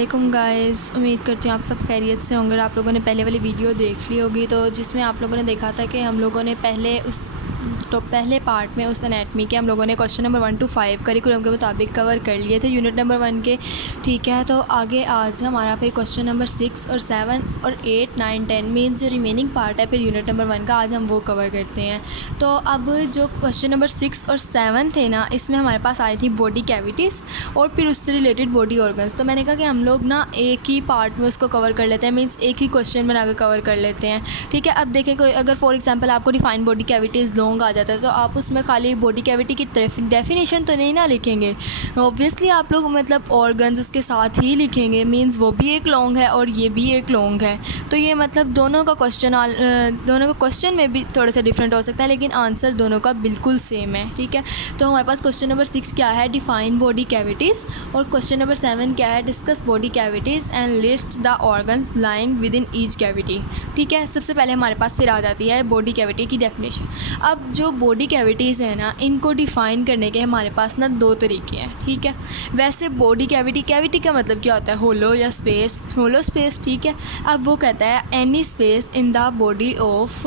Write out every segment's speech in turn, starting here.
वालेकुम गाइस, उम्मीद करती हूँ आप सब खैरियत से होंगे। आप लोगों ने पहले वाली वीडियो देख ली होगी तो जिसमें आप लोगों ने देखा था कि हम लोगों ने पहले पार्ट में उस एनाटमी के हम लोगों ने क्वेश्चन नंबर 1 to 5 करिकुलम के मुताबिक कवर कर लिए थे यूनिट नंबर 1 के। ठीक है, तो आगे आज हमारा फिर क्वेश्चन नंबर 6 और 7 और 8, 9, 10 मीन्स जो रिमेनिंग पार्ट है फिर यूनिट नंबर 1 का आज हम वो कवर करते हैं। तो अब जो क्वेश्चन नंबर 6 और 7 थे ना, इसमें हमारे पास आई थी बॉडी कैविटीज़ और फिर उससे रिलेटेड बॉडी ऑर्गन्स। तो मैंने कहा कि हम लोग ना एक ही पार्ट में उसको कवर कर लेते हैं, मीन्स एक ही क्वेश्चन बना कर कवर कर लेते हैं। ठीक है, अब देखें कोई अगर फॉर एग्जांपल आपको डिफाइन बॉडी कैविटीज़ लॉन्ग आ जाता है तो आप उसमें खाली बॉडी कैविटी की डेफिनेशन तो नहीं ना लिखेंगे। ऑब्वियसली आप लोग मतलब ऑर्गन्स उसके साथ ही लिखेंगे, मीन्स वो भी एक लॉन्ग है और ये भी एक लॉन्ग है। तो ये मतलब दोनों का क्वेश्चन में भी थोड़ा सा डिफरेंट हो सकता है लेकिन आंसर दोनों का बिल्कुल सेम है। ठीक है, तो हमारे पास क्वेश्चन नंबर 6 क्या है, डिफाइन बॉडी कैविटीज़, और क्वेश्चन नंबर 7 क्या है, discuss body cavities and list the organs lying with in each cavity. ठीक है, सबसे पहले हमारे पास फिर आ जाती है बॉडी कैविटी की डेफिनेशन। अब जो बॉडी कैविटीज़ है ना, इनको डिफ़ाइन करने के हमारे पास ना दो तरीके हैं। ठीक है, वैसे बॉडी कैविटी का मतलब क्या होता है, होलो या स्पेस, होलो स्पेस। ठीक है, अब वो कहता है any space in the body of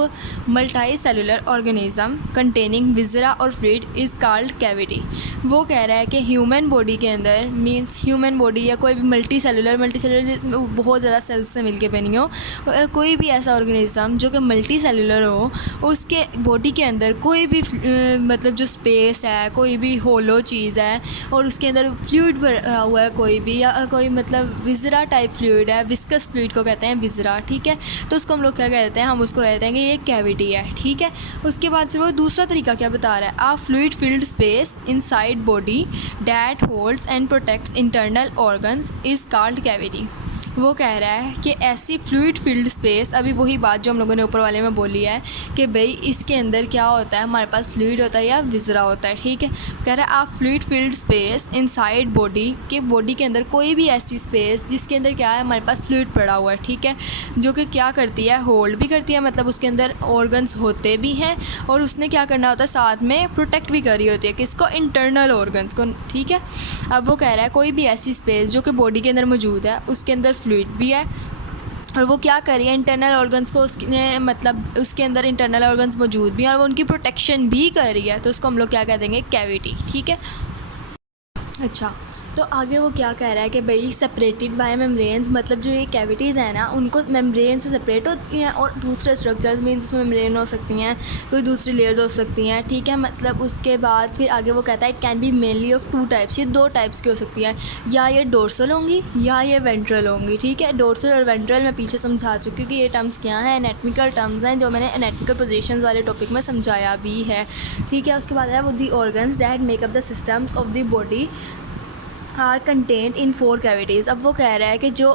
multi cellular organism containing viscera और फ्लूइड इज़ कॉल्ड कैविटी। वो कह रहा है कि ह्यूमन बॉडी के अंदर, मींस ह्यूमन बॉडी या कोई भी मल्टी सेलुलर जिसमें बहुत ज़्यादा सेल्स से मिलके बनी हो, कोई भी ऐसा ऑर्गेनिज्म जो कि मल्टी सेलुलर हो, उसके बॉडी के अंदर कोई भी मतलब जो स्पेस है, कोई भी होलो चीज़ है और उसके अंदर फ्लूइड भरा हुआ है कोई भी, या कोई मतलब विजरा टाइप फ्लूइड है, विस्कस फ्लूइड को कहते हैं विजरा। ठीक है, तो उसको हम लोग क्या कहते हैं, हम उसको कहते हैं कि ये कैविटी है। ठीक है, उसके बाद फिर वो दूसरा तरीका क्या बता रहा है, a fluid filled space inside body that holds and protects internal organs is called cavity. वो कह रहा है कि ऐसी फ्लूइड फील्ड स्पेस, अभी वही बात जो हम लोगों ने ऊपर वाले में बोली है कि भाई इसके अंदर क्या होता है, हमारे पास फ्लूइड होता है या विजरा होता है। ठीक है, कह रहा है आप fluid field space inside body, के बॉडी के अंदर कोई भी ऐसी स्पेस जिसके अंदर क्या है, हमारे पास फ्लूइड पड़ा हुआ है। ठीक है, जो कि क्या करती है, होल्ड भी करती है, मतलब उसके अंदर ऑर्गन्स होते भी हैं और उसने क्या करना होता है, साथ में प्रोटेक्ट भी करी होती है किसको, इंटरनल ऑर्गन्स को। ठीक है, अब वो कह रहा है कोई भी ऐसी स्पेस जो कि बॉडी के अंदर मौजूद है, उसके अंदर फ्लूइड भी है और वो क्या कर रही है, इंटरनल ऑर्गन्स को उसने मतलब उसके अंदर इंटरनल ऑर्गन्स मौजूद भी हैं और वो उनकी प्रोटेक्शन भी कर रही है, तो उसको हम लोग क्या कह देंगे, कैविटी। ठीक है, अच्छा, तो आगे वो क्या कह रहा है कि भाई सेपरेटेड बाय मेम्ब्रेन्स, मतलब जो ये कैविटीज़ हैं ना उनको मेम्ब्रेन से सेपरेट होती हैं और दूसरे स्ट्रक्चर्स मीन्स उसमें मेम्ब्रेन हो सकती हैं, कोई दूसरी लेयर्स हो सकती हैं। ठीक है, मतलब उसके बाद फिर आगे वो कहता है it can be mainly of 2 types, ये 2 टाइप्स की हो सकती हैं, या ये डोर्सल होंगी या ये वेंट्रल होंगी। ठीक है, डोर्सल और वेंट्रल मैं पीछे समझा चुकी हूँ कि ये टर्म्स क्या हैं, एनाटमिकल टर्म्स हैं जो मैंने एनाटमिकल पोजीशंस वाले टॉपिक में समझाया भी है। ठीक है, उसके बाद है वो the organs that make up the systems of the body are content in 4 cavities. अब वो कह रहा है कि जो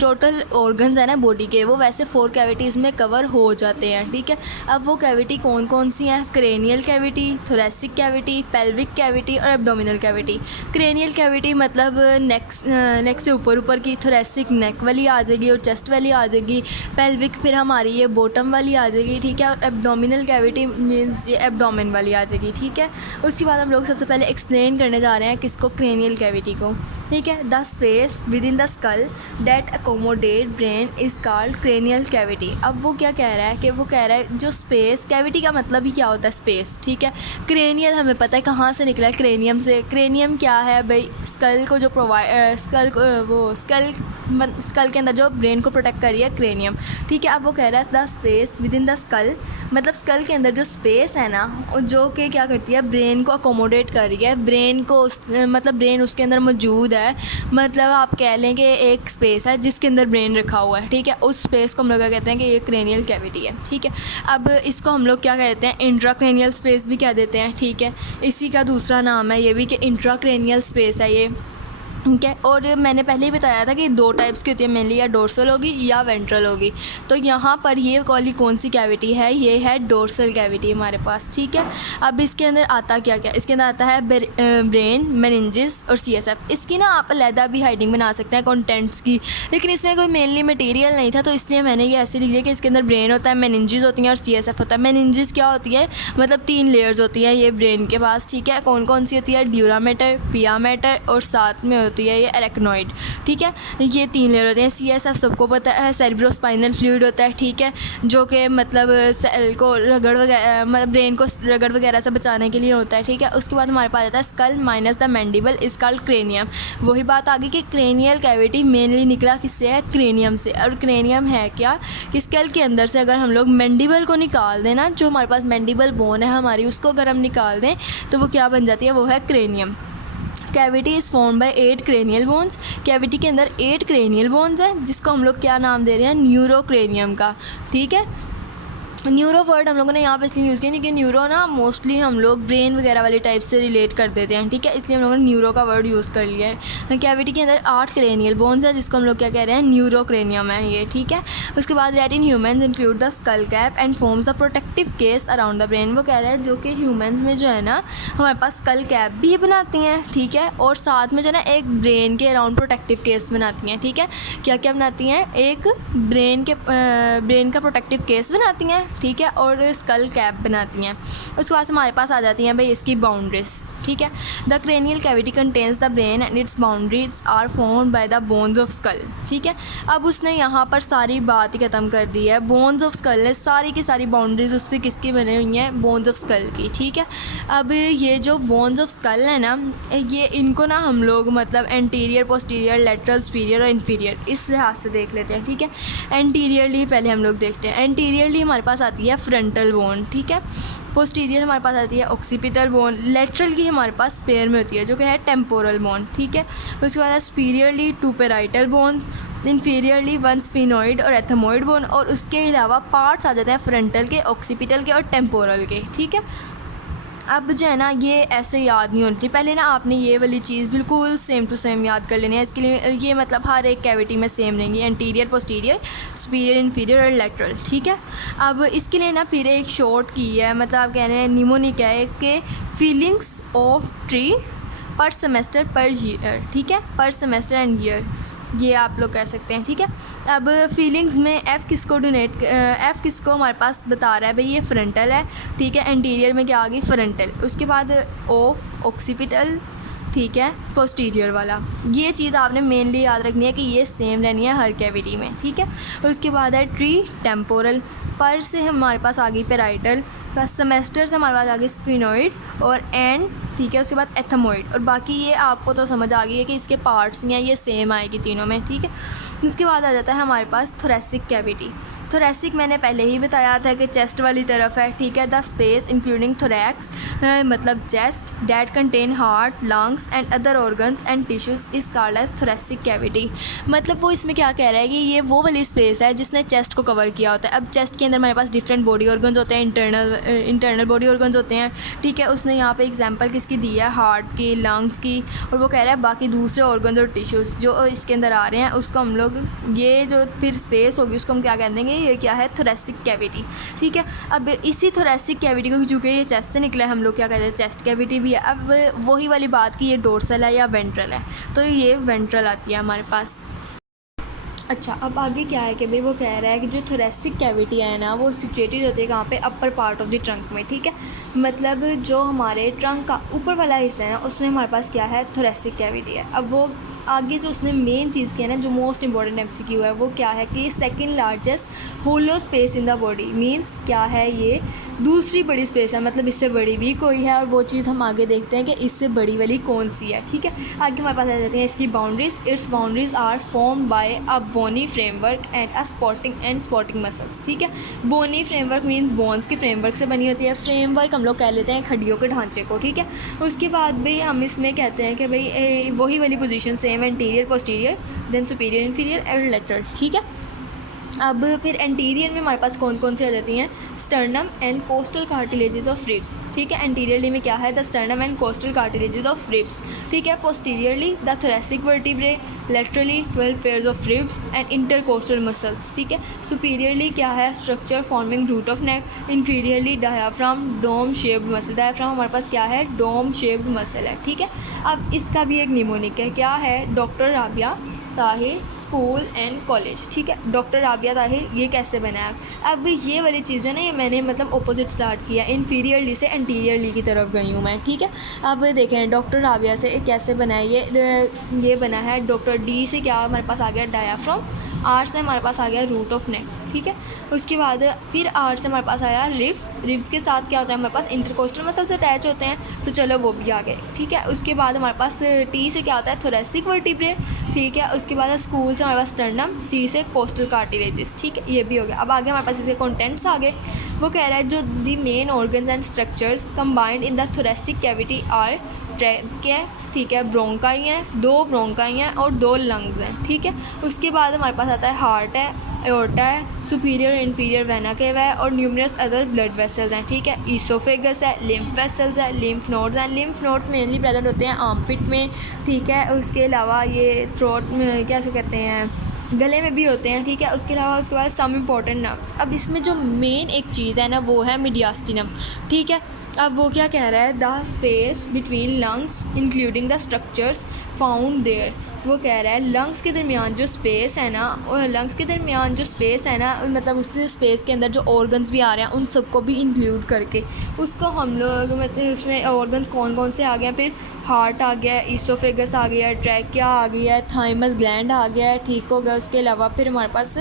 टोटल ऑर्गन्स हैं ना बॉडी के, वो वैसे 4 कैविटीज़ में कवर हो जाते हैं। ठीक है, अब वो कैविटी कौन कौन सी हैं, cranial cavity, thoracic cavity, pelvic cavity और एब्डोमिनल कैविटी। क्रेनियल कैविटी मतलब नेक से ऊपर की, थोरेसिक नेक वाली आ जाएगी और चेस्ट वाली आ जाएगी, पेल्विक फिर हमारी ये बॉटम वाली आ जाएगी। ठीक है, और एब्डोमिनल कैविटी मीन्स ये एब्डोमेन वाली आ जाएगी। ठीक है, उसके बाद हम लोग सबसे पहले एक्सप्लेन करने जा रहे हैं किसको, क्रेनियल कैविटी को। ठीक है, the space with in the skull that accommodate brain is called cranial cavity. अब वो क्या कह रहा है कि वो कह रहा है जो स्पेस, कैविटी का मतलब ही क्या होता है, स्पेस। ठीक है, क्रेनियल हमें पता है कहाँ से निकला है, क्रेनियम से। क्रेनियम क्या है भाई, स्कल को जो स्कल के अंदर जो ब्रेन को प्रोटेक्ट कर रही है, क्रेनियम। ठीक है, अब वो कह रहा है the space with in the skull, मतलब स्कल के अंदर जो स्पेस है ना, जो कि क्या करती है, ब्रेन को अकोमोडेट कर रही है, ब्रेन को मतलब ब्रेन उसके अंदर मौजूद है, मतलब आप कह लें कि एक स्पेस है जिसके अंदर ब्रेन रखा हुआ है। ठीक है, उस स्पेस को हम लोग क्या कहते हैं कि ये क्रेनियल कैविटी है। ठीक है, अब इसको हम लोग क्या कहते हैं, इंट्राक्रेनियल स्पेस भी कह देते हैं। ठीक है, इसी का दूसरा नाम है ये भी कि इंट्राक्रेनियल स्पेस है ये। ठीक है, और मैंने पहले ही बताया था कि 2 टाइप्स की होती है, मेनली या डोर्सल होगी या वेंट्रल होगी। तो यहाँ पर ये वाली कौन सी कैविटी है, ये है डोर्सल कैविटी हमारे पास। ठीक है, अब इसके अंदर आता क्या क्या, इसके अंदर आता है ब्रेन, मेनिंजेस और CSF। इसकी ना आप अलहदा भी हाइडिंग बना सकते हैं कंटेंट्स की, लेकिन इसमें कोई मेनली मटेरियल नहीं था तो इसलिए मैंने ये ऐसे लिख दिया कि इसके अंदर ब्रेन होता है, मेनिंजेस होती हैं और CSF होता है। मेनिंजेस क्या होती है, मतलब 3 लेयर्स होती हैं ये ब्रेन के पास। ठीक है, कौन कौन सी होती है, ड्यूरा मैटर, पिया मैटर और साथ में होती होती है ये एरेक्नॉइड, ठीक है। ये 3 लेयर होते हैं। CSF सबको पता है, सेरेब्रोस्पाइनल फ्लूइड होता है, ठीक है, जो कि मतलब सेल को रगड़ वगैरह, मतलब ब्रेन को रगड़ वगैरह से बचाने के लिए होता है, ठीक है। उसके बाद हमारे पास आता है skull minus the mandible is called cranium. वही बात आ गई कि क्रेनियल कैविटी मेनली निकला किससे है, क्रेनियम से। और क्रेनियम है क्या कि स्कल के अंदर से अगर हम लोग मैंडिबल को निकाल दें ना, जो हमारे पास मैंडिबल बोन है हमारी, उसको अगर हम निकाल दें तो वो क्या बन जाती है, वो है cranium. Cavity is form by 8 cranial bones. Cavity के अंदर 8 क्रेनियल बोन्स हैं, जिसको हम लोग क्या नाम दे रहे हैं, न्यूरोक्रेनियम का, ठीक है। न्यूरो वर्ड हम लोगों ने यहाँ पे इसलिए यूज़ किया क्योंकि न्यूरो ना मोस्टली हम लोग ब्रेन वगैरह वाले टाइप से रिलेट कर देते हैं, ठीक है, इसलिए हम लोगों ने न्यूरो का वर्ड यूज़ कर लिया है। कैविटी के अंदर 8 क्रेनियल बोन्स है, जिसको हम लोग क्या कह रहे हैं, न्यूरोक्रेनियम है ये, ठीक है। उसके बाद that in humans include the skull cap and forms the protective case around the brain. वो कह रहे हैं जो कि ह्यूमन्स में जो है ना हमारे पास स्कल कैप भी बनाती हैं, ठीक है, और साथ में जो है ना एक ब्रेन के अराउंड प्रोटेक्टिव केस बनाती हैं, ठीक है। क्या क्या बनाती हैं, एक ब्रेन का प्रोटेक्टिव केस बनाती हैं, ठीक है, और स्कल कैप बनाती हैं। उसके बाद हमारे पास आ जाती हैं भाई इसकी बाउंड्रीज, ठीक है। The cranial cavity contains the brain and its boundaries are formed by the bones of skull, ठीक है। अब उसने यहाँ पर सारी बात ही ख़त्म कर दी है। बोन्स ऑफ स्कल ने सारी की सारी बाउंड्रीज उससे किसकी बनी हुई हैं, बोन्स ऑफ स्कल की, ठीक है। अब ये जो बोन्स ऑफ स्कल है ना, ये इनको ना हम लोग मतलब एंटीरियर, पोस्टीरियर, लेटरल, सुपीरियर और इन्फीरियर इस लिहाज से देख लेते हैं, ठीक है। एंटीरियरली पहले हम लोग देखते हैं। एंटीरियरली हमारे पास आती है फ्रंटल बोन, ठीक है। पोस्टीरियर हमारे पास आती है ऑक्सीपिटल बोन। लेटरल की हमारे पास पेयर में होती है जो कि है टेम्पोरल बोन, ठीक है। उसके बाद superiorly 2 parietal bones, inferiorly 1 sphenoid और एथमोइड बोन, और उसके अलावा पार्ट्स आ जाते हैं फ्रंटल के, ऑक्सीपिटल के और टेम्पोरल के, ठीक है। अब जो है ना ये ऐसे याद नहीं होनी चाहिए, पहले ना आपने ये वाली चीज़ बिल्कुल सेम टू सेम याद कर लेनी है। इसके लिए ये मतलब हर एक कैविटी में सेम रहेंगी, एंटीरियर, पोस्टीरियर, सुपीरियर, इन्फीरियर और लेटरल, ठीक है। अब इसके लिए ना फिर एक शॉर्ट की है, मतलब आप कह रहे हैं निमोनिक है कि फीलिंग्स ऑफ ट्री पर सेमेस्टर पर ईयर, ठीक है, पर सेमेस्टर एंड ईयर, ये आप लोग कह सकते हैं, ठीक है। अब फीलिंग्स में एफ़ किसको हमारे पास बता रहा है भाई, ये फ्रंटल है, ठीक है। एंटीरियर में क्या आ गई, फ्रंटल। उसके बाद ऑफ ऑक्सीपिटल, ठीक है, पोस्टीरियर वाला। ये चीज़ आपने मेनली याद रखनी है कि ये सेम रहनी है हर कैविटी में, ठीक है। उसके बाद है ट्री, टेम्पोरल, पर से हमारे पास आ गई पेराइटल, सेमेस्टर से हमारे पास आ गई स्फिनोइड और एंड, ठीक है। उसके बाद एथमोइड, और बाकी ये आपको तो समझ आ गई है कि इसके पार्ट्स हैं, ये सेम आएगी तीनों में, ठीक है। उसके बाद आ जाता है हमारे पास थोरेसिक कैविटी। थोरेसिक मैंने पहले ही बताया था कि चेस्ट वाली तरफ है, ठीक है। द स्पेस इंक्लूडिंग थोरैक्स मतलब chest that contain heart, lungs and other organs and tissues is called as thoracic cavity. मतलब वो इसमें क्या कह रहा है कि ये वो वाली स्पेस है जिसने चेस्ट को कवर किया होता है। अब चेस्ट के अंदर हमारे पास डिफरेंट बॉडी ऑर्गन्स होते हैं, इंटरनल बॉडी ऑर्गन्स होते हैं, ठीक है। उसने यहाँ पे एग्जांपल किसकी दी है, हार्ट की, लंग्स की, और वो कह रहा है बाकी दूसरे ऑर्गन्स और टिश्यूज़ जो इसके अंदर आ रहे हैं उसको हम लोग, ये जो फिर स्पेस होगी उसको हम क्या कह देंगे, ये क्या है, थोरेसिक कैविटी, ठीक है। अब इसी थोरेसिक कैविटी को चूँकि ये चेस्ट से निकला है, हम लोग क्या कहते हैं, चेस्ट कैविटी भी है। अब वही वाली बात कि ये डोर्सल है या वेंट्रल है, तो ये वेंट्रल आती है हमारे पास। अच्छा, अब आगे क्या है कि भाई वो कह रहा है कि जो थोरेसिक कैविटी है ना वो सिचुएटेड होती है कहाँ पे, upper part of the trunk में, ठीक है। मतलब जो हमारे ट्रंक का ऊपर वाला हिस्सा है उसमें हमारे पास क्या है, थोरेसिक कैविटी है। अब वो आगे जो उसने मेन चीज़ की है ना, जो मोस्ट इंपॉर्टेंट MCQ है, वो क्या है कि second largest hollow space in the body, means क्या है, ये दूसरी बड़ी स्पेस है, मतलब इससे बड़ी भी कोई है, और वो चीज़ हम आगे देखते हैं कि इससे बड़ी वाली कौन सी है, ठीक है। आगे हमारे पास आ जाती हैं इसकी boundaries. Its boundaries are form by a bony framework and a spotting muscles, ठीक है। बोनी फ्रेमवर्क मीन्स बोन्स के फ्रेमवर्क से बनी होती है। फ्रेमवर्क हम लोग कह लेते हैं हड्डियों के ढांचे को, ठीक है। उसके बाद भी हम इसमें कहते हैं कि भाई वही वाली position same, anterior, posterior, then superior, inferior and lateral, ठीक है। अब फिर एंटीरियर में हमारे पास कौन कौन सी आ जाती हैं, sternum and costal cartilages of ribs, ठीक है। एंटीरियरली में क्या है, the sternum and costal cartilages of ribs, ठीक है। Posteriorly the thoracic vertebrae, laterally 12 pairs of ribs and intercostal muscles, ठीक है। सुपीरियरली क्या है, structure forming root of neck. Inferiorly diaphragm, dome shaped muscle. Diaphragm हमारे पास क्या है, डोम शेप्ड मसल है, ठीक है। अब इसका भी एक निमोनिक है, क्या है, doctor Rabia Tahir school and college, ठीक है। डॉक्टर राबिया ताहिर ये कैसे बना है। अब ये वाली चीज़ें ना ये मैंने मतलब अपोजिट स्टार्ट किया, इन्फीरियरली से एंटीरियरली की तरफ गई हूँ मैं, ठीक है। अब देखें डॉक्टर राबिया से कैसे बना है ये बना है डॉक्टर डी से क्या हमारे पास आ गया डायाफ्राम, आर से हमारे पास आ गया रूट ऑफ नेक, ठीक है। उसके बाद फिर आर से हमारे पास आया रिब्स के साथ क्या होता है हमारे पास इंटरकोस्टल मसल्स अटैच होते हैं, तो चलो वो भी आ गए, ठीक है। उसके बाद हमारे पास टी से क्या होता है थोरेसिक वर्टिब्रे, ठीक है। उसके बाद स्कूल से हमारे पास स्टर्नम, सी से कोस्टल कार्टिलेजेस, ठीक है, ये भी हो गया। अब आगे हमारे पास इसके कंटेंट्स आ गए। वो कह रहा है जो the main organs and structures combined in the thoracic cavity are क्या, ठीक है, ब्रोंकाई हैं, 2 ब्रोंकाई हैं और 2 लंग्स हैं, ठीक है। उसके बाद हमारे पास आता है हार्ट है, एओर्टा है, सुपीरियर इंफीरियर वेना केवा है और न्यूमरस अदर ब्लड वेसल्स हैं, ठीक है। ईसोफेगस है, लिम्फ वेसल्स है, लिम्फ नोड्स हैं। लिम्फ नोड्स मेनली प्रेजेंट होते हैं आर्मपिट में, ठीक है। उसके अलावा ये थ्रोट में क्या से कहते हैं गले में भी होते हैं, ठीक है। उसके अलावा उसके बाद सम इम्पॉर्टेंट नर्व्स। अब इसमें जो मेन एक चीज़ है ना वो है मीडियास्टिनम, ठीक है। अब वो क्या कह रहा है the space between lungs including the structures found there. वो कह रहा है लंग्स के दरमियान जो स्पेस है ना, मतलब उस स्पेस के अंदर जो ऑर्गन्स भी आ रहे हैं उन सबको भी इंक्लूड करके उसको हम लोग मतलब उसमें ऑर्गन्स कौन कौन से आ गए हैं, फिर हार्ट आ गया, ईसोफेगस आ गया, ट्रैकिया आ गया है, थाइमस ग्लैंड आ गया है, ठीक हो गया। उसके अलावा फिर हमारे पास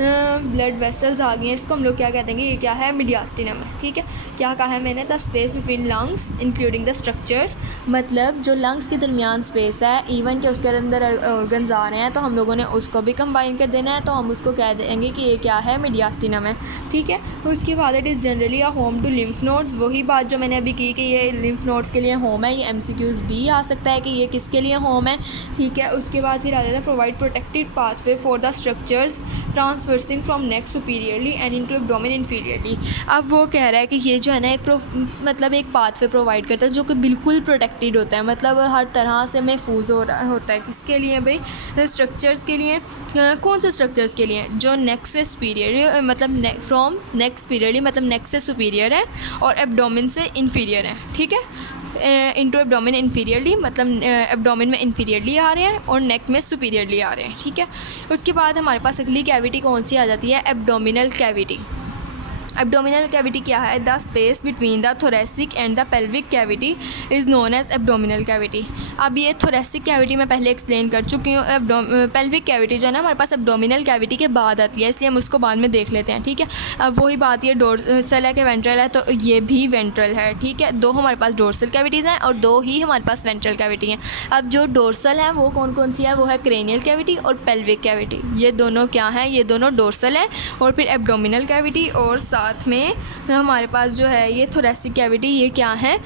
ब्लड वेसल्स आ गए हैं, इसको हम लोग क्या कहते हैं कि ये क्या है मीडियास्टिनम है, ठीक है। क्या कहा है मैंने the space between lungs including the structures, मतलब जो लंग्स के दरमियान स्पेस है इवन के उसके अंदर ऑर्गन्स आ रहे हैं तो हम लोगों ने उसको भी कंबाइन कर देना है, तो हम उसको कह देंगे कि ये क्या है मीडियास्टिनम है, ठीक है। उसके बाद it is generally a home to lymph nodes, वही बात जो मैंने अभी की कि ये लिम्फ नोड्स के लिए होम है। ये MCQs भी आ सकता है कि ये किसके लिए होम है, ठीक है। उसके बाद फिर आ जाता है provide protected pathway for the structures transversing from neck superiorly and into abdomen inferiorly. अब वो कह रहा है कि ये जो है ना मतलब एक पाथवे प्रोवाइड करता है जो कि बिल्कुल प्रोटेक्टेड होता है, मतलब हर तरह से महफूज होता है। किसके लिए भाई स्ट्रक्चर्स के लिए, कौन से स्ट्रक्चर्स के लिए जो नेक से सुपीरियर मतलब फ्रॉम नेक सुपीरियरली मतलब नेक से सुपीरियर है और एब्डोमेन से इन्फीरियर है, ठीक है। इंटू एब्डोमेन इन्फीरियरली मतलब एब्डोमेन में इन्फीरियरली आ रहे हैं और नेक में सुपीरियरली आ रहे हैं, ठीक है। उसके बाद हमारे पास अगली कैविटी कौन सी आ जाती है एब्डोमिनल कैविटी। एब्डोमिनल कैविटी क्या है the space between the thoracic and the pelvic cavity is known as abdominal cavity. अब ये थोरेसिक कैविटी मैं पहले एक्सप्लेन कर चुकी हूँ। पेल्विक कैविटी जो है ना हमारे पास एब्डोमिनल कैविटी के बाद आती है, इसलिए हम उसको बाद में देख लेते हैं, ठीक है। अब वही बात ये डोर्सल है कि वेंट्रल है, तो ये भी वेंट्रल है, ठीक है। 2 हमारे पास डोर्सल कैविटीज़ हैं और 2 ही हमारे पास वेंट्रल कैविटी हैं। अब जो डोर्सल है वो कौन कौन सी है, वो है क्रेनियल कैविटी और पेल्विक कैविटी। ये दोनों क्या हैं, ये दोनों डोर्सल हैं। और फिर एब्डोमिनल कैविटी और साथ में हमारे पास जो है ये थोरेसिक कैविटी, ये क्या है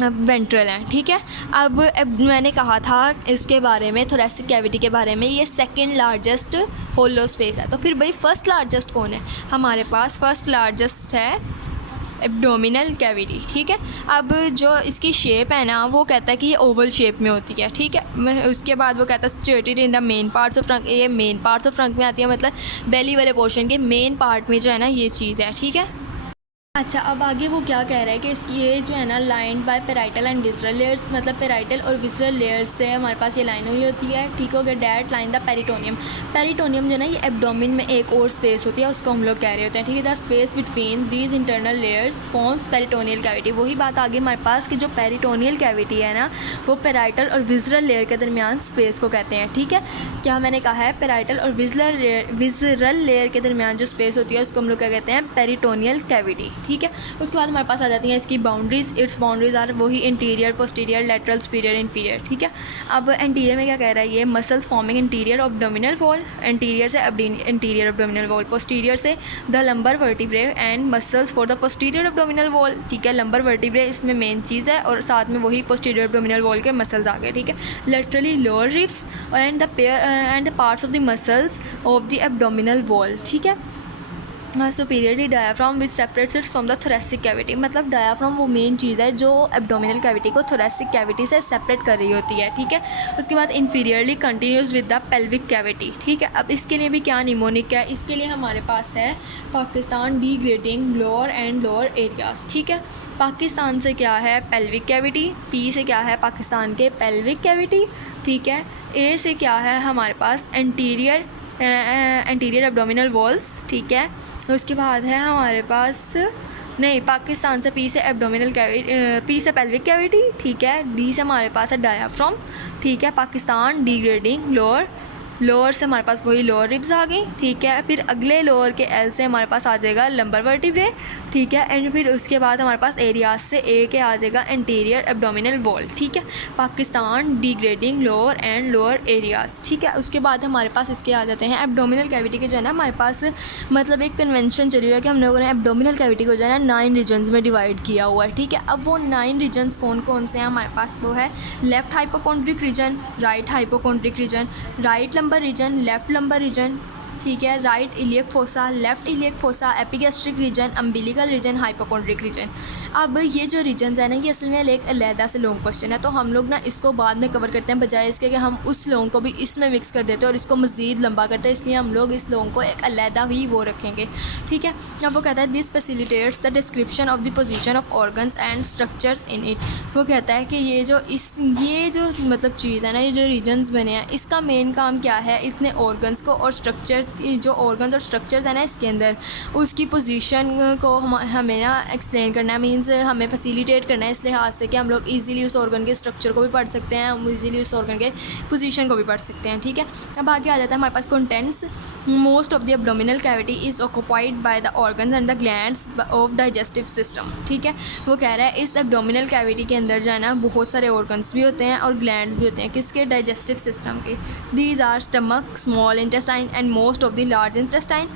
वेंट्रल है, ठीक है। अब मैंने कहा था इसके बारे में थोरेसिक कैविटी के बारे में ये सेकंड लार्जेस्ट होलो स्पेस है। तो फिर भाई फर्स्ट लार्जेस्ट कौन है, हमारे पास फर्स्ट लार्जेस्ट है एब्डोमिनल कैविटी, ठीक है। अब जो इसकी शेप है ना वो कहता है कि ये ओवल शेप में होती है, ठीक है। उसके बाद वो कहता है situated in the main parts of trunk, ये मेन पार्ट्स ऑफ ट्रंक में आती है, मतलब बेली वाले पोर्शन के मेन पार्ट में जो है ना ये चीज़ है, ठीक है। अच्छा, अब आगे वो क्या कह रहा है कि इसकी ये जो है ना line by parietal and visceral layers, मतलब पेराइटल और विसरल लेयर्स से हमारे पास ये लाइन हुई होती है, ठीक हो गया। That line the peritoneum, peritoneum जो है ना ये एब्डोमिन में एक और स्पेस होती है, उसको हम लोग कह रहे होते हैं, ठीक है। The space between these internal layers forms peritoneal cavity. वही बात आगे हमारे पास कि जो पेरिटोनियल कैविटी है ना वो पेराइटल और विसरल लेयर के दरमियान स्पेस को कहते हैं, ठीक है। क्या मैंने कहा है पेराइटल और विसरल लेयर के दरमियान जो स्पेस होती है उसको हम लोग क्या कहते हैं पेरिटोनियल कैविटी, ठीक है। उसके बाद हमारे पास आ जाती हैं इसकी बाउंड्रीज। इट्स बाउंड्रीज आर वही interior, posterior, lateral, superior, inferior, ठीक है। अब इंटीरियर में क्या कह रहा है ये muscles forming interior abdominal wall, interior से इंटीरियर एब्डोमिनल वॉल, पोस्टीरियर से the lumbar vertebrae and muscles for the posterior abdominal wall, ठीक है। लंबर वर्टिब्रे इसमें मेन चीज़ है और साथ में वही पोस्टीरियर एब्डोमिनल वॉल के मसल्स आ गए, ठीक है। Laterally lower ribs and the parts of the muscles of the abdominal wall, ठीक है। Superiorly diaphragm which separates its from the thoracic cavity, मतलब डायाफ्राम वो मेन चीज़ है जो एब्डोमिनल कैविटी को थोरेसिक कैविटी से सेपरेट कर रही होती है, ठीक है। उसके बाद inferiorly continues with the pelvic cavity, ठीक है। अब इसके लिए भी क्या निमोनिक है, इसके लिए हमारे पास है Pakistan degrading lower and lower areas, ठीक है। पाकिस्तान से क्या है पेल्विक कैविटी, पी से क्या है पाकिस्तान के पेल्विक कैविटी, ठीक है। ए से क्या है हमारे पास एंटीरियर एब्डोमिनल वॉल्स, ठीक है। उसके बाद है हमारे पास नहीं, पाकिस्तान से पी से एब्डोमिनल कैविटी, पी से पेल्विक कैविटी, ठीक है। डी से हमारे पास है डायाफ्राम, ठीक है। पाकिस्तान डिग्रेडिंग लोअर से हमारे पास वही लोअर रिब्स आ गई, ठीक है। फिर अगले लोअर के एल से हमारे पास आ जाएगा लंबर वर्टिब्रे, ठीक है। एंड फिर उसके बाद हमारे पास एरियाज से ए के आ जाएगा इंटीरियर एब्डोमिनल वॉल, ठीक है। Pakistan degrading lower and lower areas, ठीक है। उसके बाद हमारे पास इसके आ जाते हैं एब्डोमिनल कैविटी के जो है ना हमारे पास मतलब एक कन्वेंशन चली हुई है कि हम लोगों ने एब्डोमिनल कैविटी को जो है ना 9 रीजन्स में डिवाइड किया हुआ है, ठीक है। अब वो 9 रीजन्स कौन कौन से हैं हमारे पास, वो है left hypochondriac region, right hypochondriac region, right lumbar region, left lumbar region, ठीक है। Right iliac fossa, left iliac fossa, epigastric region, umbilical region, hypochondriac region. अब ये जो रीजन्स है ना ये असल में एक अलहदा से लॉन्ग क्वेश्चन है, तो हम लोग ना इसको बाद में कवर करते हैं बजाय इसके कि हम उस लॉन्ग को भी इसमें मिक्स कर देते हैं और इसको मज़ीद लंबा करते हैं, इसलिए हम लोग इस लॉन्ग को एक अलहदा ही वो रखेंगे, ठीक है। अब वो कहता है this facilitates the description of the position of organs and structures in it. वो कहता है कि ये जो मतलब चीज़ है ना, ये जो रीजन्स बने हैं इसका मेन काम क्या है, इसने ऑर्गन्स को और स्ट्रक्चर्स, जो ऑर्गन्स और स्ट्रक्चर्स है ना इसके अंदर, उसकी पोजीशन को हमें ना एक्सप्लेन करना है, मींस हमें फैसिलिटेट करना है इस लिहाज से कि हम लोग इजीली उस ऑर्गन के स्ट्रक्चर को भी पढ़ सकते हैं, हम इजीली उस ऑर्गन के पोजीशन को भी पढ़ सकते हैं, ठीक है। अब आगे आ जाता है हमारे पास contents. Most of the abdominal cavity is occupied by the organs and the glands of digestive system, ठीक है। वो कह रहा है इस एब्डोमिनल कैविटी के अंदर जो है ना बहुत सारे ऑर्गन्स भी होते हैं और ग्लैंड्स भी होते हैं, किसके, डाइजेस्टिव सिस्टम के। These are stomach, small intestine and most of the large intestine,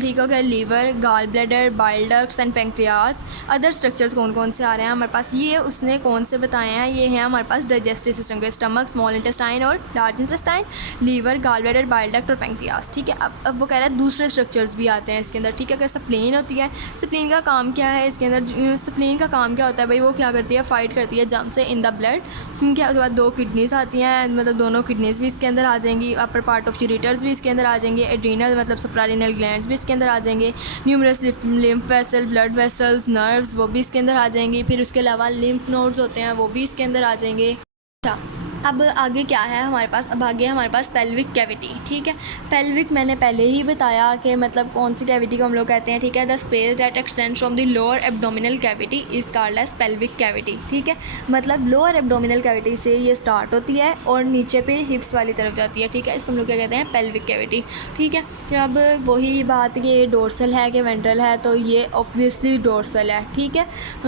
ठीक हो गया, liver, gall bladder, bile ducts and pancreas. Other structures कौन कौन से आ रहे हैं हमारे पास, ये उसने कौन से बताए हैं, ये हैं हमारे पास डाइजेस्टिव सिस्टम के, स्टमक, स्मॉल इंटेस्टाइन और large intestine, liver, gall bladder, bile duct और पैंक्रियाज, ठीक है। अब वो कह रहा है दूसरे स्ट्रक्चर्स भी आते हैं इसके अंदर, ठीक है। कैसा स्प्लीन होती है, स्प्लीन का काम क्या है इसके अंदर, स्प्लीन का काम क्या होता है भाई, वो क्या करती है, फाइट करती है जर्म से इन द ब्लड, ठीक है। उसके बाद 2 किडनीज आती हैं, मतलब दोनों किडनीज भी इसके अंदर आ जाएंगी, अपर पार्ट ऑफ यूरेटर्स भी इसके अंदर आ जाएंगे, एड्रीनल मतलब सुप्रारेनल ग्लैंड्स भी इसके अंदर आ जाएंगे, numerous lymph vessel, blood vessels, nerves वो भी इसके अंदर आ जाएंगी, फिर उसके अलावा लिम्फ नोड्स होते हैं वो भी इसके अंदर आ जाएंगे। अच्छा, अब आगे क्या है हमारे पास, अब आगे हमारे पास पेल्विक कैविटी, ठीक है। पेल्विक मैंने पहले ही बताया कि मतलब कौन सी कैविटी को हम लोग कहते हैं, ठीक है। The space that extends from the lower abdominal cavity is called as pelvic cavity, ठीक है। मतलब लोअर एब्डोमिनल कैविटी से ये स्टार्ट होती है और नीचे फिर हिप्स वाली तरफ जाती है, ठीक है। इसको हम लोग क्या कहते हैं, पेल्विक कैविटी, ठीक है। अब वही बात कि डोर्सल है कि वेंट्रल है, तो ये ऑब्वियसली डोर्सल है, ठीक है।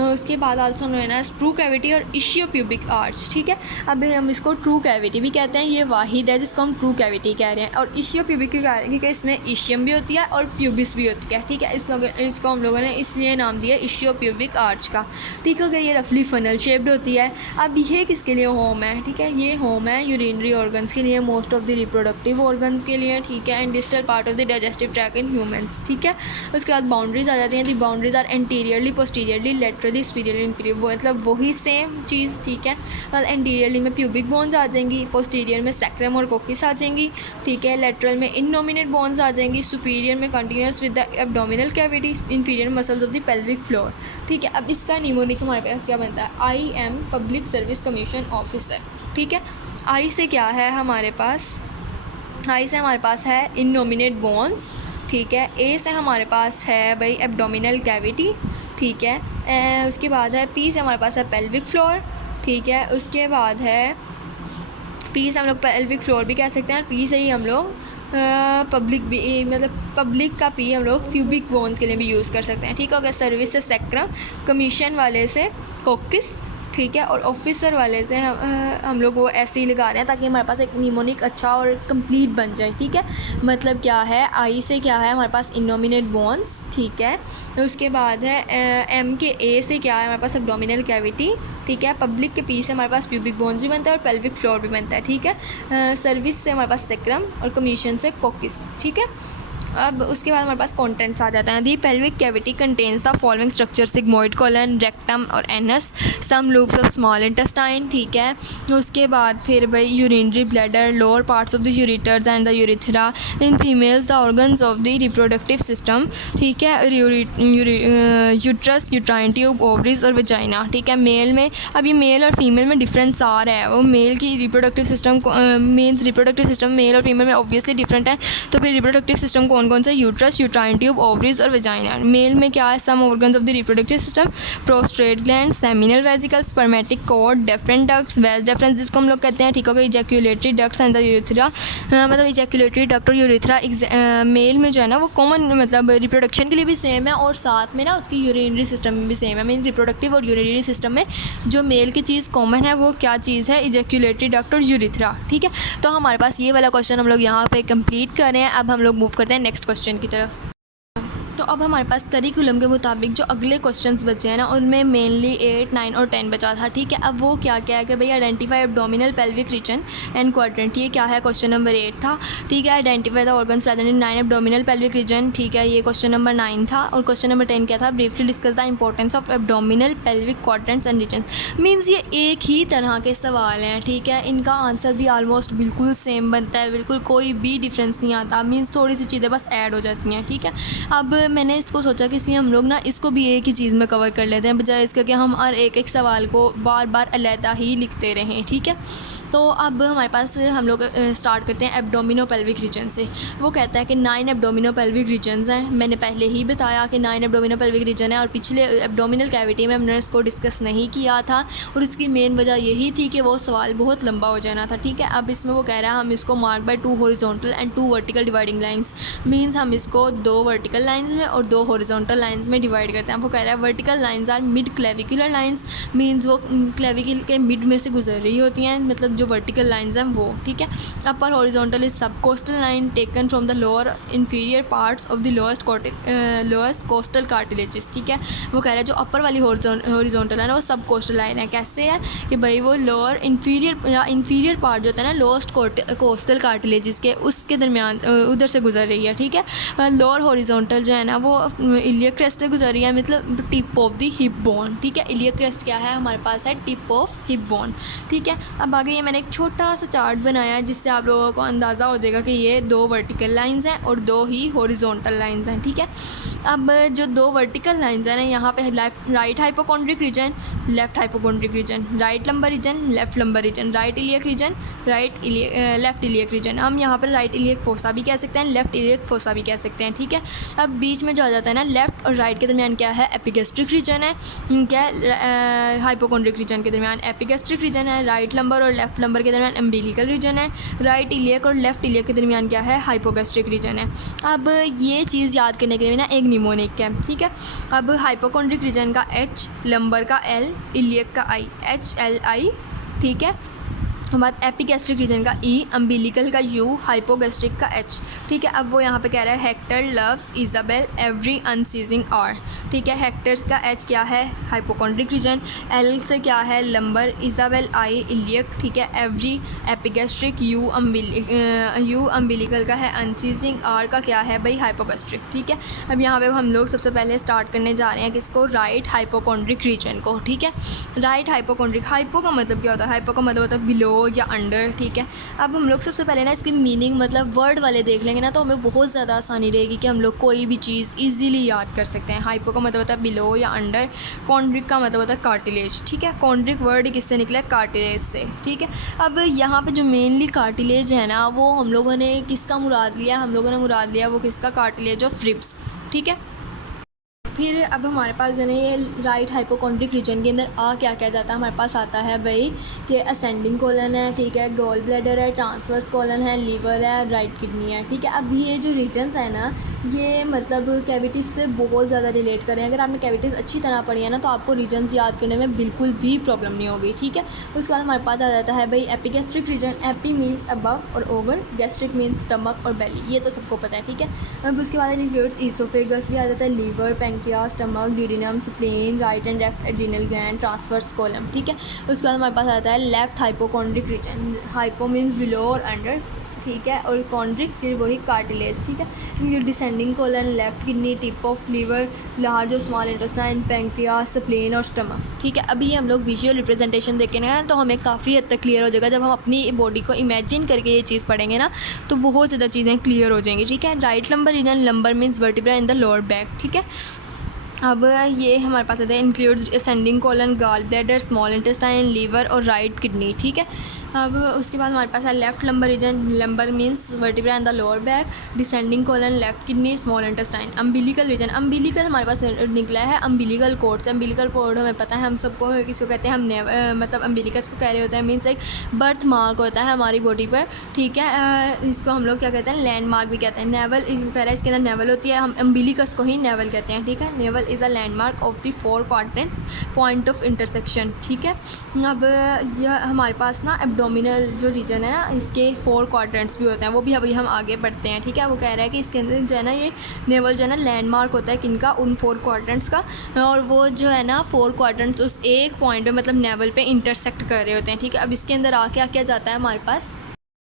उसके बाद also known as true cavity और इशियोप्यूबिक आर्च, ठीक है। अब हम इसको ट्रू कैविटी भी कहते हैं, ये वाहिद है जिसको हम ट्रू कैविटी कह रहे हैं। और इशियोप्यूबिक क्यों कह रहे हैं, क्योंकि इसमें इशियम भी होती है और प्यूबिस भी होती है, ठीक है। इसको हम लोगों ने इसलिए नाम दिया इशियोप्यूबिक आर्च का, ठीक हो गया। ये रफली फनल शेप्ड होती है। अब ये किसके लिए होम है, ठीक है, ये होम है यूरिनरी ऑर्गन्स के लिए, most of the reproductive organs के लिए, ठीक है, and distal part of the digestive tract in humans, ठीक है। उसके बाद बाउंड्रीज आ जाती हैं, the boundaries are anteriorly, posteriorly, laterally, superiorly, inferior, मतलब वही सेम चीज़, ठीक है। एंटीरियरली में प्यूबिक बोन्स आ जाएंगी, पोस्टीरियर में सैक्रम और कोकिस आ जाएंगी, ठीक है। लेटरल में इननोमिनेट बोन्स आ जाएंगी, सुपीरियर में continuous with the abdominal cavity, inferior muscles of the pelvic floor, ठीक है। अब इसका निमोनिक हमारे पास क्या बनता है, I am public service commission officer, ठीक है। आई से क्या है हमारे पास, आई से हमारे पास है इननोमिनेट बोन्स, ठीक है। ए से हमारे पास है भाई एब्डोमिनल कैविटी, ठीक है। उसके बाद है पी से हमारे पास है पेल्विक फ्लोर, ठीक है। उसके बाद है पी से हम लोग पेल्विक फ्लोर भी कह सकते हैं, और पी से ही हम लोग पब्लिक भी, मतलब पब्लिक का पी हम लोग प्यूबिक बोन्स के लिए भी यूज़ कर सकते हैं, ठीक हो गया। सर्विस से सैक्रम, कमीशन वाले से कोकिस, ठीक है। और ऑफिसर वाले से हम लोग वो ऐसे ही लगा रहे हैं ताकि हमारे पास एक निमोनिक अच्छा और कंप्लीट बन जाए, ठीक है। मतलब क्या है, आई से क्या है हमारे पास इनोमिनेट बोन्स, ठीक है। तो उसके बाद है एम के ए से क्या है हमारे पास एब्डोमिनल कैविटी, ठीक है। पब्लिक के पी से हमारे पास प्यूबिक बोन्स भी बनता है और पेल्विक फ्लोर भी बनता है, ठीक है। सर्विस से हमारे पास सैक्रम और कमीशन से कोकिस, ठीक है। अब उसके बाद हमारे पास कंटेंट्स आ जाते हैं। The pelvic cavity contains the following structure sigmoid colon, rectum और anus, some loops of small intestine, ठीक है। उसके बाद फिर भाई urinary bladder, lower parts of the ureters and the urethra, in females the organs of the reproductive system, ठीक है। Uterus, uterine tube, ovaries और वजाइना, ठीक है। मेल में, अब ये मेल और फीमेल में डिफरेंस आ रहा है। वो मेल की reproductive system means reproductive system male और फीमेल में ऑब्वियसली डिफरेंट है। तो फिर रिप्रोडक्टिव सिस्टम कौन कौन से? यूट्रस, यूट्राइन ट्यूब, ओवरीज और वजाइना। मेल में क्या है? Some organs of the reproductive system, prostate gland, seminal vesicle, spermatic cord, deferent ducts, vas deferens जिसको हम लोग कहते हैं, ठीक होगा। Ejaculatory ducts and the urethra, मतलब इजैक्यूलेटरी डक्ट और यूरिथ्रा मेल में जो है ना वो कॉमन, मतलब रिप्रोडक्शन के लिए भी सेम है और साथ में ना उसकी यूरिनरी सिस्टम में भी सेम है। मीन रिप्रोडक्टिव और यूरिनरी सिस्टम में जो मेल की चीज़ कॉमन है वो क्या चीज़ है? इजैक्यूलेटरी डक्ट और यूरिथ्रा, ठीक है। तो हमारे पास ये वाला क्वेश्चन हम लोग यहाँ पे कंप्लीट कर रहे हैं। अब हम लोग मूव करते हैं नेक्स्ट क्वेश्चन की तरफ। तो अब हमारे पास करिकुलम के मुताबिक जो अगले क्वेश्चंस बचे हैं ना उनमें मेनली 8, 9 और 10 बचा था, ठीक है। अब वो क्या क्या है कि भाई identify abdominal pelvic region and quadrant, ये क्या है? क्वेश्चन नंबर 8 था, ठीक है। Identify the organs present in 9 abdominal pelvic region, ठीक है, ये क्वेश्चन नंबर 9 था। और क्वेश्चन नंबर 10 क्या था? Briefly discuss the importance of abdominal pelvic quadrants and region. Means ये एक ही तरह के सवाल हैं, ठीक है। इनका आंसर भी ऑलमोस्ट बिल्कुल सेम बनता है, बिल्कुल कोई भी डिफरेंस नहीं आता। मीन्स थोड़ी सी चीज़ें बस ऐड हो जाती हैं, ठीक है। अब मैंने इसको सोचा कि इसलिए हम लोग ना इसको भी एक ही चीज़ में कवर कर लेते हैं, बजाय इसके कि हम हर एक सवाल को बार बार अलहदा ही लिखते रहें, ठीक है। तो अब हमारे पास हम लोग स्टार्ट करते हैं एब्डोमिनो पेल्विक रीजन से। वो कहता है कि 9 एब्डोमिनो पेल्विक रीजन्स हैं। मैंने पहले ही बताया कि 9 एब्डोमिनो पेल्विक रीजन है और पिछले एब्डोमिनल कैविटी में हमने इसको डिस्कस नहीं किया था और इसकी मेन वजह यही थी कि वो सवाल बहुत लंबा हो जाना था, ठीक है। अब इसमें वो कह रहा है हम इसको mark bye 2 horizontal and 2 vertical dividing lines, means हम इसको 2 वर्टिकल लाइन्स में और 2 हॉरिजॉन्टल लाइन्स में डिवाइड करते हैं। वो कह रहा है vertical lines are mid clavicular lines, means वो क्लेविकल के मिड में से गुजर रही होती हैं, मतलब जो वर्टिकल लाइन्स हैं वो, ठीक है। अपर हॉरिजॉन्टल इज सब coastal line taken from the lower inferior parts of the lowest costal cartilages, ठीक है। वो कह रहा है जो अपर वाली हॉरिजॉन्टल है ना वो सब कोस्टल लाइन है। कैसे है कि भाई वो लोअर इंफीरियर पार्ट जो होता है ना लोएस्ट कोस्टल कार्टिलेजेस के उसके दरमियान उधर से गुजर रही है, ठीक है। लोअर हॉरिजॉन्टल जो है ना वो इलियक क्रेस्ट से गुजर रही है, मतलब tip of the hip bone, ठीक है। इलियक क्रेस्ट क्या है? हमारे पास है टिप ऑफ हिप बोन, ठीक है। अब आगे ये मैंने एक छोटा सा चार्ट बनाया है जिससे आप लोगों को अंदाज़ा हो जाएगा कि ये 2 वर्टिकल लाइंस हैं और 2 ही हॉरिजॉन्टल लाइंस हैं, ठीक है। अब जो 2 वर्टिकल लाइंस हैं ना यहाँ पे right hypochondriac region, left hypochondriac region, right lumbar region, left lumbar region, right iliac region, left iliac region. हम यहाँ पर राइट इलियक फोसा भी कह सकते हैं, लेफ्ट इलियक फोसा भी कह सकते हैं, ठीक है। अब बीच में जो आ जाता है ना लेफ्ट और राइट के दरमियान क्या है? एपिगैस्ट्रिक रीजन है, क्या है? हाइपोकॉन्ड्रिक रीजन के दरमियान एपिगैस्ट्रिक रीजन है। राइट लंबर और लेफ्ट लंबर के दरमियान अम्बिलिकल रीजन है। राइट इलियक और लेफ्ट इलियक के दरमियान क्या है? हाइपोगैस्ट्रिक रीजन है। अब ये चीज़ याद करने के लिए ना एक निमोनिक है, ठीक है। अब हाइपोकॉन्ड्रिक रीजन का H, लंबर का L, इलियक का I, HLI, ठीक है। बाद एपिगैस्ट्रिक रीजन का E, अम्बिलिकल का U, हाइपोगैस्ट्रिक का H, ठीक है। अब वो यहाँ पे कह रहा है Hector loves Isabel every unceasing hour, ठीक है। हेक्टर्स का H क्या है? हाइपोकॉन्ड्रिक रीजन, L से क्या है? लंबर, इजाबेल I, इलियक, ठीक है। एवरी एपिगैस्ट्रिक, U अम्बिलिकल का है, अनसीजिंग R का क्या है भाई? हाइपोगैस्ट्रिक, ठीक है। अब यहाँ पे हम लोग सबसे पहले स्टार्ट करने जा रहे हैं किसको? राइट हाइपोकॉन्ड्रिक रीजन को, ठीक है। राइट हाइपोकॉन्ड्रिक, हाइपो का मतलब क्या होता है? हाइपो का मतलब होता है बिलो या अंडर, ठीक है। अब हम लोग सबसे पहले ना इसकी मीनिंग मतलब वर्ड वाले देख लेंगे ना तो हमें बहुत ज़्यादा आसानी रहेगी कि हम लोग कोई भी चीज़ इजीली याद कर सकते हैं। हाइपो का मतलब होता है बिलो या अंडर, कॉन्ड्रिक का मतलब होता है कार्टिलेज, ठीक है। कॉन्ड्रिक वर्ड किससे निकला है? कार्टिलेज से, ठीक है। अब यहाँ पे जो मेनली कार्टिलेज है ना वो हम लोगों ने किसका मुराद लिया? हम लोगों ने मुराद लिया वो किसका? कार्टिलेज ऑफ रिब्स, ठीक है। फिर अब हमारे पास जो है ये राइट हाइपोकॉन्ड्रिक रीजन के अंदर क्या क्या जाता है? हमारे पास आता है भाई कि असेंडिंग कोलन है, ठीक है, गॉल ब्लैडर है, ट्रांसवर्स कोलन है, लीवर है, राइट किडनी है, ठीक है। अब ये जो रीजन्स है ना ये मतलब कैविटीज़ से बहुत ज़्यादा रिलेट करें। अगर आपने कैविटीज़ अच्छी तरह पढ़ी है ना तो आपको रीजन्स याद करने में बिल्कुल भी प्रॉब्लम नहीं होगी, ठीक है। उसके बाद हमारे पास आ जाता है भाई epigastric region. AP means above और ओवर, गैस्ट्रिक मीन्स स्टमक और बेली, ये तो सबको पता है, ठीक है। अब उसके बाद इंक्लूड्स ईसोफेगस भी आ जाता है, liver, pancreas, stomach, duodenum, spleen, right and left adrenal gland, transverse colon, ठीक है। उसके बाद हमारे पास आता है left hypochondriac region. Hypo means below और अंडर, ठीक है, और कॉन्ड्रिक फिर वही कार्टिलेज, ठीक है। ये descending colon, left kidney, tip of liver, large और स्मॉल इंटेस्टाइन, पैंक्रियास, स्प्लेन और स्टमक, ठीक है। अभी हम लोग विजुअल रिप्रेजेंटेशन देखेंगे ना तो हमें काफ़ी हद तक क्लियर हो जाएगा। जब हम अपनी बॉडी को इमेजिन करके ये चीज़ पढ़ेंगे ना तो बहुत ज़्यादा चीज़ें क्लियर हो जाएंगी, ठीक है। Right lumbar region, lumbar means vertebra in the lower back, ठीक है। अब ये हमारे पास आता है includes ascending colon, gall bladder, small intestine, liver और राइट किडनी, ठीक है। अब उसके बाद हमारे पास है left lumbar region, lumbar means vertebra and the lower back, descending colon, left kidney, small intestine. Umbilical region, umbilical हमारे पास निकला है अम्बिलिकल कोड से। अम्बिलिकल कोड हमें पता है, हम सबको किसको कहते हैं, हम मतलब अम्बिलिकस को कह रहे होते हैं, मीन्स एक बर्थ मार्क होता है हमारी बॉडी पर, ठीक है। इसको हम लोग क्या कहते हैं, लैंड मार्क भी कहते हैं। नेवल कह रहा है, इसके अंदर नेवल होती है, हम अम्बिलिकस को ही नेवल कहते हैं, ठीक है। Naval is a landmark of the 4 quadrants, point of intersection, ठीक है। अब यह हमारे पास ना एब्डोमिनल जो रीजन है ना, इसके 4 क्वाड्रेंट्स भी होते हैं, वो भी अभी हम आगे बढ़ते हैं, ठीक है। वो कह रहा है कि इसके अंदर जो है ना ये नेवल जो है ना लैंडमार्क होता है किनका, उन 4 क्वाड्रेंट्स का, और वो जो है ना 4 क्वाड्रेंट्स उस एक पॉइंट पे मतलब नेवल पे इंटरसेक्ट कर रहे होते हैं, ठीक है। अब इसके अंदर आके क्या जाता है हमारे पास,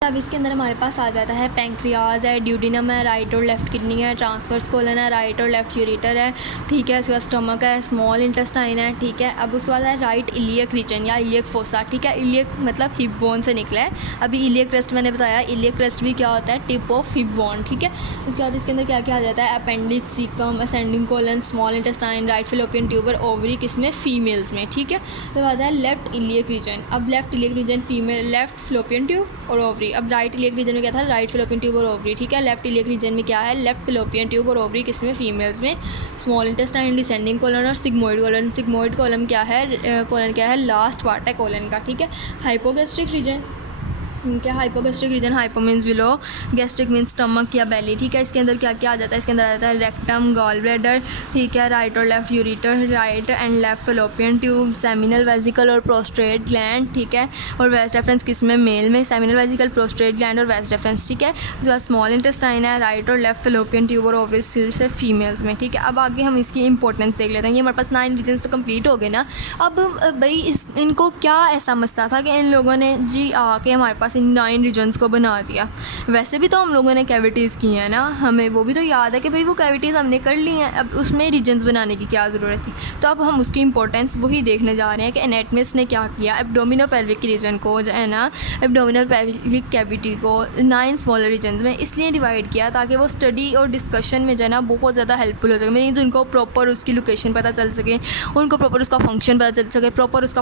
अब इसके अंदर हमारे पास आ जाता है पैंक्रियाज है, ड्यूडिनम है, राइट और लेफ्ट किडनी है, ट्रांसवर्स कोलन है, राइट और लेफ्ट यूरेटर है, ठीक है। उसके बाद स्टमक है, स्मॉल इंटेस्टाइन है, ठीक है। अब उसके बाद है राइट इलियक रीजन या इलियक फोसा, ठीक है। इलियक मतलब हिप बोन से निकला है। अभी इलियक क्रेस्ट मैंने बताया, इलियक क्रेस्ट भी क्या होता है, टिप ऑफ हिप बोन, ठीक है। उसके बाद इसके अंदर क्या क्या आ जाता है, appendix, caecum, ascending colon, small intestine, right fallopian tube, ovary, किसमें, फीमेल्स में, ठीक है। उसके बाद है लेफ्ट इलियक रीजन, अब left iliac region female, left fallopian tube और ओवरी। अब राइट इलियक रीजन में क्या था, राइट फिलोपियन ट्यूब और ओवरी, ठीक है। लेफ्ट इलियक रीजन में क्या है, लेफ्ट फिलोपियन ट्यूब और ओवरी, किसमें, फीमेल्स में, स्मॉल इंटेस्टाइन, डिसेंडिंग कोलन और सिग्मोइड कोलन। सिग्मोइड कोलन क्या है, लास्ट पार्ट है कोलन का, ठीक है। हाइपोगैस्ट्रिक रीजन क्या, hypogastric region, hypo means below, gastric means stomach या बेली, ठीक है। इसके अंदर क्या क्या आ जाता है, इसके अंदर आ जाता है रेक्टम, गॉल ब्लैडर, ठीक है, राइट और left ureter, right and left fallopian tube, seminal vesicle और प्रोस्टेट ग्लैंड, ठीक है। और वेस्ट रेफरेंस किसमें, मेल में, सेमिनल वेजिकल, प्रोस्टेट ग्लैंड और वेस्ट रेफरेंस, ठीक है। उसके बाद स्मॉल इंटेस्टाइन है, राइट और लेफ्ट फेलोपियन ट्यूब और ओवरी से फीमेल्स में, ठीक है। अब आगे हम इसकी इंपॉर्टेंस देख लेते हैं। ये हमारे पास 9 रीजन्स तो कंप्लीट हो गए ना। अब भाई इनको क्या ऐसा मसला था कि इन लोगों ने जी आके हमारे पास इन 9 रीजन्स को बना दिया। वैसे भी तो हम लोगों ने कैविटीज़ की हैं ना, हमें वो भी तो याद है कि भाई वो कैविटीज़ हमने कर ली हैं, अब उसमें रीजन्स बनाने की क्या ज़रूरत थी। तो अब हम उसकी इंपॉर्टेंस वही देखने जा रहे हैं कि एनाटॉमिस्ट ने क्या किया, एब्डोमिनो पेल्विक रीजन को जो है ना, एब्डोमिनल पेल्विक कैविटी को 9 स्मॉलर रीजन्स में इसलिए डिवाइड किया ताकि वो स्टडी और डिस्कशन में जो है ना बहुत ज़्यादा हेल्पफुल हो सके। मीन्स उनको प्रॉपर उसकी लोकेशन पता चल सके, उनको प्रॉपर उसका फंक्शन पता चल सके, प्रॉपर उसका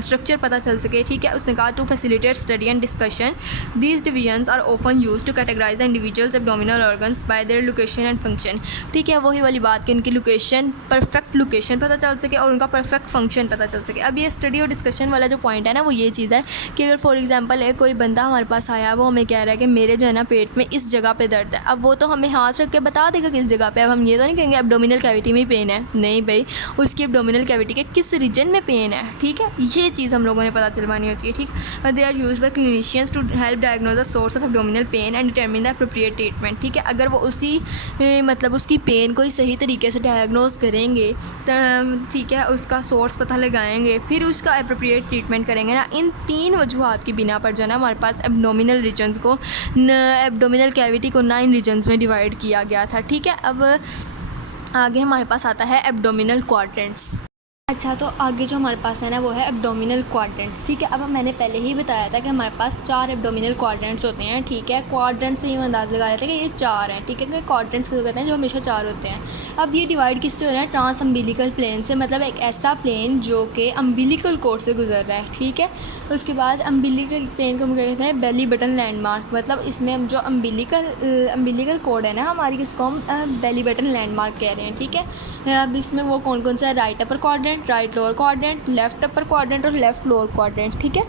स्ट्रक्चर पता चल सके, ठीक है। उसने कहा to facilitate study and discussion these divisions are often used to categorize the individual's abdominal organs by their location and function, ठीक है। वही वाली बात कि उनकी लोकेशन, परफेक्ट लोकेशन पता चल सके और उनका परफेक्ट फंक्शन पता चल सके। अब ये स्टडी और डिस्कशन वाला जो पॉइंट है ना, वो ये चीज़ है कि अगर फॉर एग्जांपल कोई बंदा हमारे पास आया, वो हमें कह रहा है कि मेरे जो है ना पेट में इस जगह पे दर्द है, अब वो तो हमें हाथ रख के बता देगा किस जगह पे। अब हम ये तो नहीं कहेंगे एब्डोमिनल कैविटी में पेन है, नहीं भाई, उसकी एब्डोमिनल कैविटी के किस रीजन में पेन है, ठीक है। ये चीज़ हम लोगों ने पता चलवानी होती है, ठीक। They are used by clinicians to help diagnose the source of abdominal pain and determine the appropriate treatment, ठीक है। अगर वो उसी मतलब उसकी पेन को सही तरीके से डायग्नोज करेंगे, ठीक है, उसका सोर्स पता लगाएंगे, फिर उसका एप्रोप्रिएट ट्रीटमेंट करेंगे ना। इन 3 वजूहात की बिना पर जो है ना हमारे पास एब्डोमिनल रीजन्स को, एब्डोमिनल कैविटी को 9 रीजन्स में डिवाइड किया गया था, ठीक है। अब आगे हमारे पास आता है एब्डोमिनल क्वाड्रेंट्स। अच्छा, तो आगे जो हमारे पास है ना वो है एब्डोमिनल क्वाड्रेंट्स, ठीक है। अब मैंने पहले ही बताया था कि हमारे पास 4 एब्डोमिनल क्वाड्रेंट्स होते हैं, ठीक है। क्वाड्रेंट से ही हम अंदाज़ लगा लेते हैं कि ये 4 हैं, ठीक है। कि क्वाड्रेंट्स को कहते हैं जो हमेशा 4 होते हैं। अब ये डिवाइड किससे हो रहा है, ट्रांस अम्बिलिकल प्लेन से, मतलब एक ऐसा प्लेन जो कि अम्बिलिकल कोड से गुजर रहा है, ठीक है। उसके बाद अम्बिलिकल प्लेन को हम कहते हैं बेली बटन लैंडमार्क, मतलब इसमें हम जो अम्बिलिकल कोड है ना हमारी, किसको हम बेली बटन लैंडमार्क कह रहे हैं, ठीक है। अब इसमें वो कौन कौन सा है, right upper quadrant, right lower quadrant, left upper quadrant और लेफ्ट लोअर क्वाड्रेंट, ठीक है।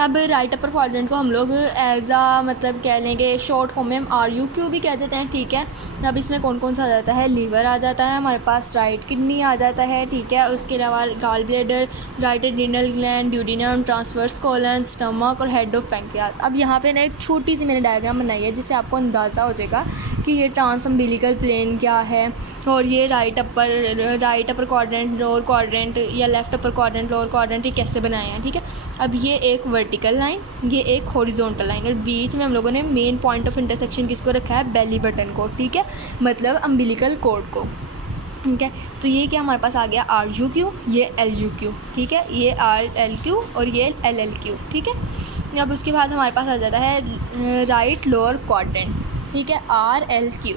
अब राइट अपर क्वाड्रेंट को हम लोग एज आ मतलब कह लेंगे शॉर्ट फॉर्म में हम RUQ भी कह देते हैं, ठीक है। अब इसमें कौन कौन सा आ जाता है, लीवर आ जाता है हमारे पास, राइट किडनी आ जाता है, ठीक है। उसके अलावा gall bladder, right adrenal gland, duodenum, transverse colon, stomach और हेड ऑफ पैंक्रियाज। अब यहाँ पे ना एक छोटी सी मैंने डायग्राम बनाई है जिससे आपको अंदाज़ा हो जाएगा कि ये ट्रांस अम्बिलिकल प्लेन क्या है और ये right upper quadrant, lower quadrant, quadrant या left upper quadrant, lower quadrant ये कैसे बनाए हैं, ठीक है। अब ये एक वर्टिकल लाइन, ये एक हॉरिजॉन्टल लाइन, और बीच में हम लोगों ने मेन पॉइंट ऑफ इंटरसेक्शन किसको रखा है, बेली बटन को, ठीक है, मतलब अम्बिलिकल कॉर्ड को, ठीक है। तो ये क्या हमारे पास आ गया RUQ, ये LUQ, ठीक है, ये RLQ और ये LLQ, ठीक है। अब उसके बाद हमारे पास आ जाता है राइट लोअर क्वाड्रेंट, ठीक है, RLQ।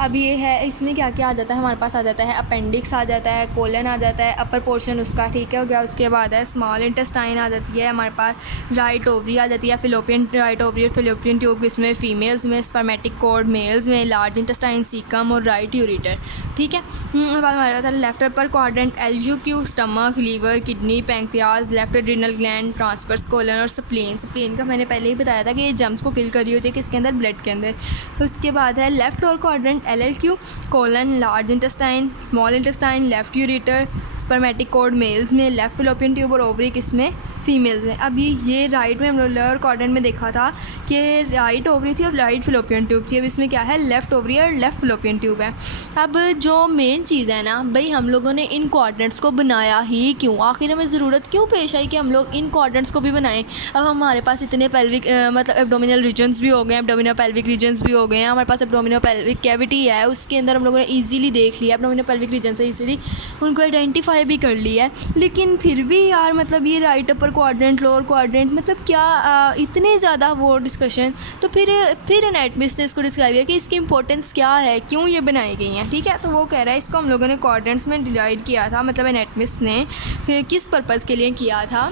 अब ये है, इसमें क्या क्या आ जाता है हमारे पास, आ जाता है अपेंडिक्स आ जाता है, कोलन आ जाता है, अपर पोर्शन उसका, ठीक है, हो गया। उसके बाद है स्मॉल इंटेस्टाइन आ जाती है हमारे पास, राइट ओवरी आ जाती है, फिलोपियन राइट ओवरी और फिलोपियन ट्यूब इसमें फीमेल्स में, स्पर्मेटिक कॉर्ड मेल्स में, लार्ज इंटेस्टाइन सीकम और राइट यूरेटर, ठीक है। उसके बाद हमारे पास left upper quadrant LUQ, stomach, liver, kidney, pancreas, left adrenal gland, transverse colon और स्प्लीन। स्प्लीन का मैंने पहले ही बताया था कि ये जम्स को किल कर रही होती है किसके अंदर, ब्लड के अंदर। उसके बाद है left lower quadrant LLQ, colon, large intestine, small intestine, left ureter, spermatic cord males में, लेफ्ट फिलोपियन ट्यूब और ओवरी किसमें, फीमेल्स में। अब ये राइट में हम लोग लोअर क्वाड्रेंट में देखा था कि राइट ओवरी थी और राइट फिलोपियन ट्यूब थी। अब इसमें क्या है, लेफ़्ट ओवरी और लेफ़्ट फिलोपियन ट्यूब है। अब जो मेन चीज़ है ना भाई, हम लोगों ने इन क्वाड्रेंट्स को बनाया ही क्यों, आखिर हमें ज़रूरत क्यों पेश आई कि हम लोग इन क्वाड्रेंट्स को भी बनाएं। अब हमारे पास इतने पेल्विक मतलब एब्डोमिनल रीजन्स भी हो गए हैं, एब्डोमिनल पेल्विक रीजन्स भी हो गए हैं, हमारे पास एब्डोमिनल पेल्विक कैविटी है, उसके अंदर हम लोगों ने ईजीली देख लिया एब्डोमिनल पेल्विक रीजन से, ईजीली उनको आइडेंटिफाई भी कर लिया है। लेकिन फिर भी यार मतलब ये right upper quadrant, lower quadrant, मतलब क्या इतने ज़्यादा वो डिस्कशन। तो फिर एनाटॉमिस्ट ने इसको डिस्क्राइब किया कि इसकी इंपॉर्टेंस क्या है, क्यों ये बनाई गई हैं, ठीक है। तो वो कह रहा है इसको हम लोगों ने क्वाड्रेंट्स में डिवाइड किया था, मतलब एनाटॉमिस्ट ने किस पर्पज़ के लिए किया था,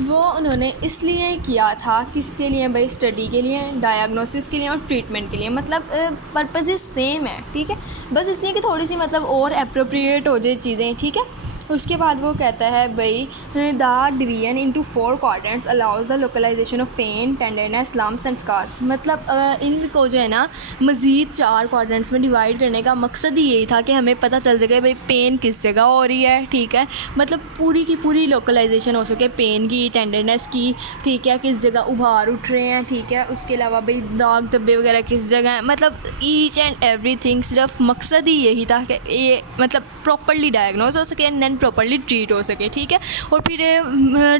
वो उन्होंने इसलिए किया था, किसके लिए भाई, स्टडी के लिए, डायग्नोसिस के लिए और ट्रीटमेंट के लिए, मतलब पर्पज़ सेम है, ठीक है, बस इसलिए कि थोड़ी सी मतलब और अप्रोप्रिएट हो जाए चीज़ें, ठीक है। उसके बाद वो कहता है भाई the division into 4 quadrants allows the localization of pain, tenderness, lumps and scars. मतलब इनको जो है ना मज़ीद 4 क्वाड्रेंट्स में डिवाइड करने का मकसद ही यही था कि हमें पता चल सके भाई पेन किस जगह हो रही है, ठीक है, मतलब पूरी की पूरी लोकलाइजेशन हो सके पेन की, टेंडरनेस की, ठीक है, किस जगह उभार उठ रहे हैं, ठीक है। उसके अलावा भाई दाग धब्बे वगैरह किस जगह है, मतलब ईच एंड एवरीथिंग, सिर्फ मकसद ही यही था कि ये मतलब प्रॉपर्ली डायग्नोज हो सके एंड देन प्रॉपर्ली ट्रीट हो सके, ठीक है। और फिर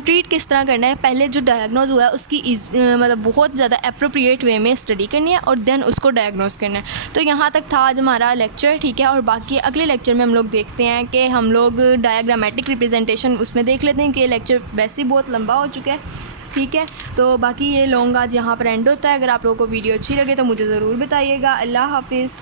ट्रीट किस तरह करना है, पहले जो डायग्नोज हुआ है उसकी मतलब बहुत ज़्यादा अप्रोप्रिएट वे में स्टडी करनी है और देन उसको डायग्नोज करना है। तो यहाँ तक था आज हमारा लेक्चर, ठीक है। और बाकी अगले लेक्चर में हम लोग देखते हैं कि हम लोग डायग्रामेटिक रिप्रेजेंटेशन उसमें देख लेते हैं कि लेक्चर वैसे ही बहुत लंबा हो चुका है, ठीक है। तो बाकी ये लॉन्ग आज यहाँ पर एंड होता है। अगर आप लोगों को वीडियो अच्छी लगे तो मुझे ज़रूर बताइएगा। अल्लाह हाफिज़।